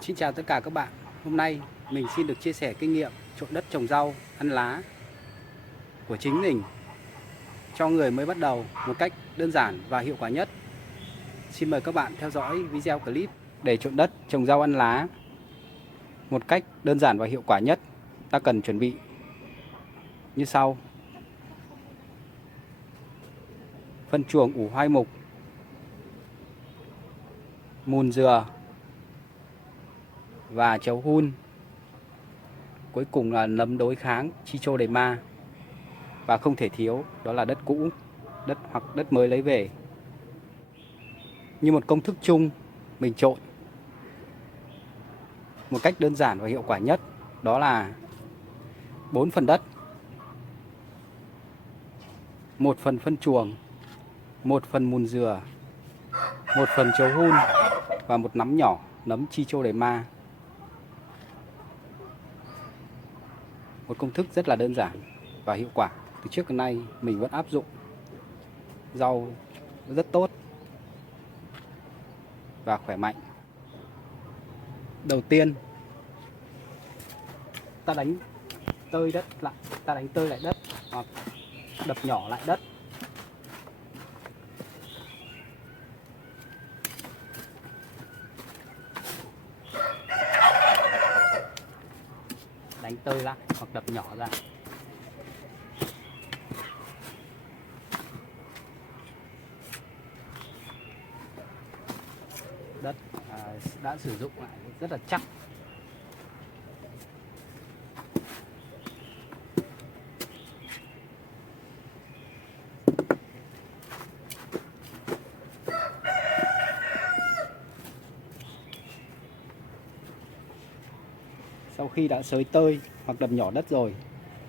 Xin chào tất cả các bạn. Hôm nay mình xin được chia sẻ kinh nghiệm trộn đất trồng rau, ăn lá của chính mình cho người mới bắt đầu một cách đơn giản và hiệu quả nhất. Xin mời các bạn theo dõi video clip để trộn đất trồng rau ăn lá một cách đơn giản và hiệu quả nhất. Ta cần chuẩn bị như sau: phân chuồng ủ hoai mục, mùn dừa và chấu hun. Cuối cùng là nấm đối kháng Trichoderma. Và không thể thiếu đó là đất cũ, đất hoặc đất mới lấy về. Như một công thức chung, mình trộn một cách đơn giản và hiệu quả nhất, đó là 4 phần đất, 1 phần phân chuồng, 1 phần mùn dừa, 1 phần chấu hun và một nắm nhỏ nấm Trichoderma. Một công thức rất là đơn giản và hiệu quả. Từ trước đến nay mình vẫn áp dụng, rau rất tốt và khỏe mạnh. Đầu tiên ta đánh tơi đất lại, ta đánh tơi lại đất hoặc đập nhỏ lại đất. Đánh tơi lại hoặc đập nhỏ ra. Đất đã sử dụng lại rất là chắc. Sau khi đã xới tơi hoặc đập nhỏ đất rồi,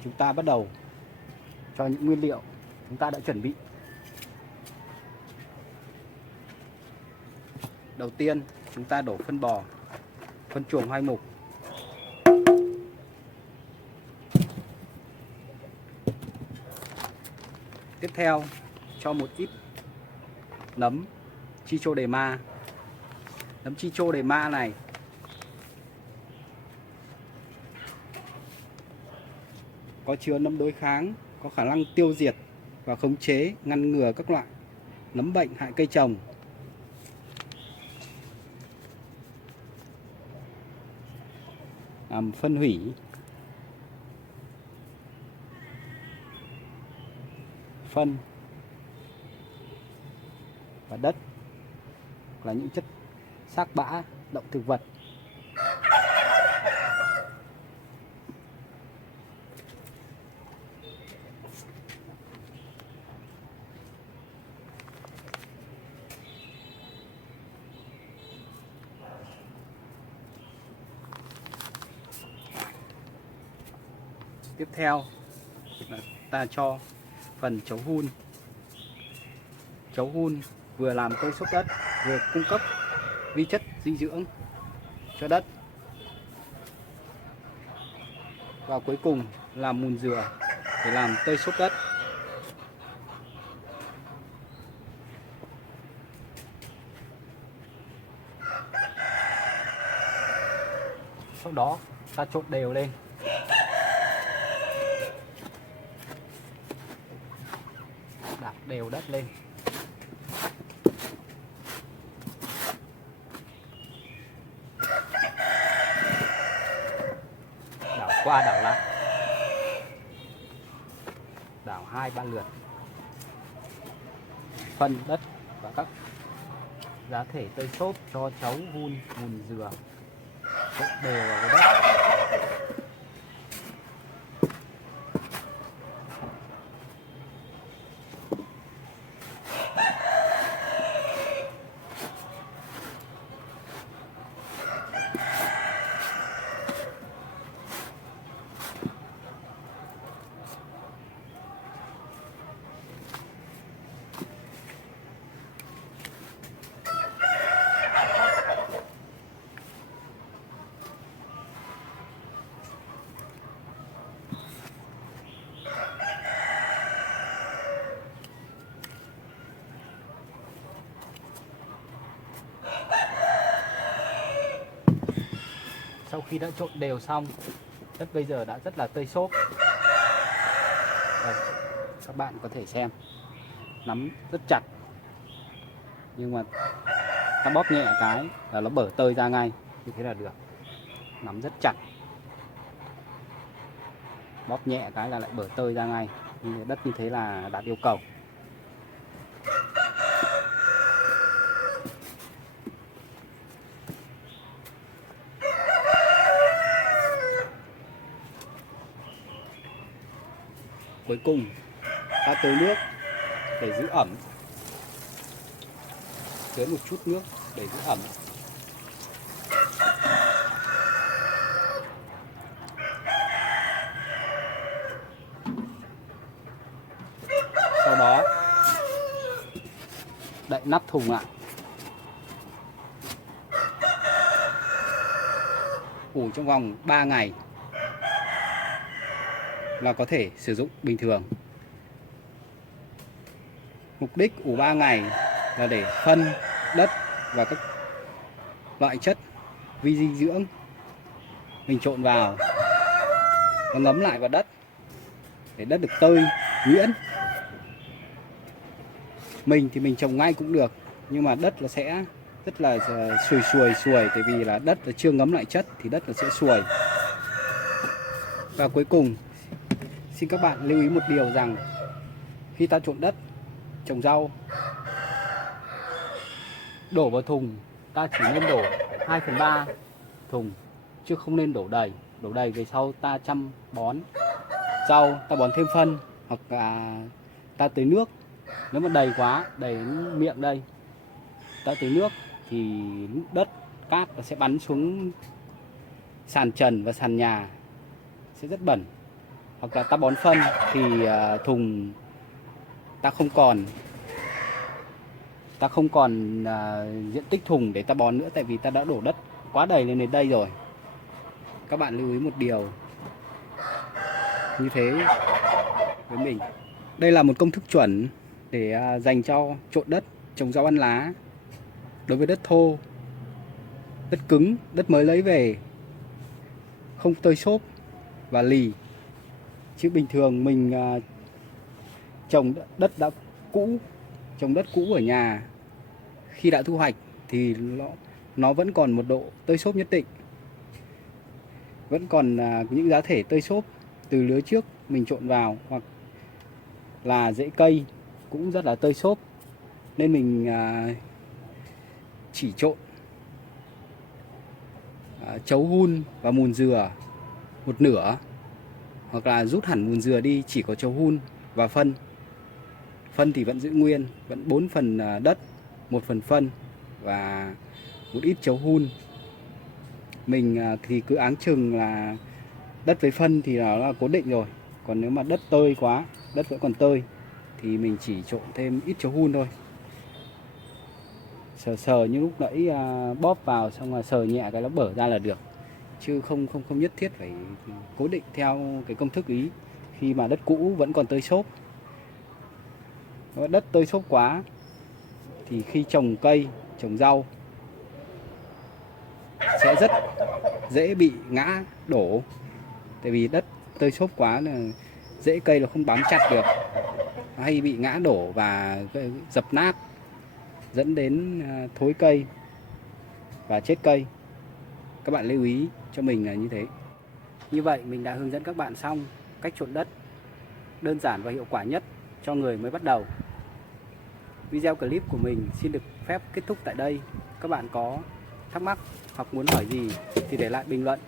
chúng ta bắt đầu cho những nguyên liệu chúng ta đã chuẩn bị. Đầu tiên chúng ta đổ phân bò, phân chuồng hoai mục. Tiếp theo cho một ít nấm Trichoderma. Nấm Trichoderma này có chứa nấm đối kháng, có khả năng tiêu diệt và khống chế, ngăn ngừa các loại nấm bệnh hại cây trồng. Làm phân hủy. Phân và đất là những chất xác bã động thực vật. Tiếp theo là ta cho phần chấu hun. Chấu hun vừa làm tơi xốp đất, vừa cung cấp vi chất dinh dưỡng cho đất. Và cuối cùng là mùn dừa để làm tơi xốp đất. Sau đó ta trộn đều lên. Đạp đều đất lên. Đảo qua đảo lại. Đảo 2-3 lượt. Phân đất và các giá thể tơi xốp cho chấu hun, mùn dừa trộn đều vào với đất. Sau khi đã trộn đều xong, đất bây giờ đã rất là tơi xốp. Đây, các bạn có thể xem, nắm rất chặt, nhưng mà ta bóp nhẹ cái là nó bở tơi ra ngay, như thế là được. Nắm rất chặt, bóp nhẹ cái là lại bở tơi ra ngay. Đất như thế là đạt yêu cầu. Cuối cùng ta tưới nước để giữ ẩm, tưới một chút nước để giữ ẩm. Sau đó đậy nắp thùng lại, ủ trong vòng 3 ngày là có thể sử dụng bình thường. Mục đích ủ 3 ngày là để phân, đất và các loại chất vi dinh dưỡng mình trộn vào nó ngấm lại vào đất để đất được tơi, nhuyễn. Mình thì mình trồng ngay cũng được, nhưng mà đất nó sẽ rất là xuồi tại vì là đất nó chưa ngấm lại chất thì đất nó sẽ xuồi. Và cuối cùng xin các bạn lưu ý một điều rằng khi ta trộn đất trồng rau, đổ vào thùng ta chỉ nên đổ 2/3 thùng chứ không nên đổ đầy. Đổ đầy về sau ta chăm bón rau, ta bón thêm phân hoặc là ta tưới nước. Nếu mà đầy quá, đầy đến miệng đây, ta tưới nước thì đất cát nó sẽ bắn xuống sàn trần và sàn nhà, sẽ rất bẩn. Hoặc là ta bón phân thì thùng ta không còn diện tích thùng để ta bón nữa, tại vì ta đã đổ đất quá đầy lên đến đây rồi. Các bạn lưu ý một điều như thế với mình. Đây là một công thức chuẩn để dành cho trộn đất trồng rau ăn lá. Đối với đất thô, đất cứng, đất mới lấy về, không tơi xốp và lì. Chứ bình thường mình trồng đất đã cũ, trồng đất cũ ở nhà, khi đã thu hoạch thì nó vẫn còn một độ tơi xốp nhất định, vẫn còn những giá thể tơi xốp từ lứa trước mình trộn vào, hoặc là rễ cây cũng rất là tơi xốp. Nên mình chỉ trộn chấu hun và mùn dừa một nửa, hoặc là rút hẳn mùn dừa đi, chỉ có chấu hun và phân. Phân thì vẫn giữ nguyên, vẫn 4 phần đất, 1 phần phân và một ít chấu hun. Mình thì cứ áng chừng là đất với phân thì nó là cố định rồi. Còn nếu mà đất tơi quá, đất vẫn còn tơi thì mình chỉ trộn thêm ít chấu hun thôi. Sờ như lúc nãy bóp vào xong là sờ nhẹ cái nó bở ra là được, chứ không nhất thiết phải cố định theo cái công thức ý. Khi mà đất cũ vẫn còn tơi xốp, đất tơi xốp quá thì khi trồng cây, trồng rau sẽ rất dễ bị ngã đổ, tại vì đất tơi xốp quá là rễ cây nó không bám chặt được, hay bị ngã đổ và dập nát, dẫn đến thối cây và chết cây. Các bạn lưu ý cho mình là như thế. Như vậy mình đã hướng dẫn các bạn xong cách trộn đất đơn giản và hiệu quả nhất cho người mới bắt đầu. Video clip của mình xin được phép kết thúc tại đây. Các bạn có thắc mắc hoặc muốn hỏi gì thì để lại bình luận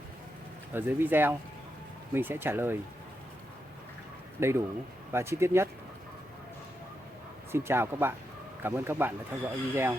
ở dưới video. Mình sẽ trả lời đầy đủ và chi tiết nhất. Xin chào các bạn. Cảm ơn các bạn đã theo dõi video.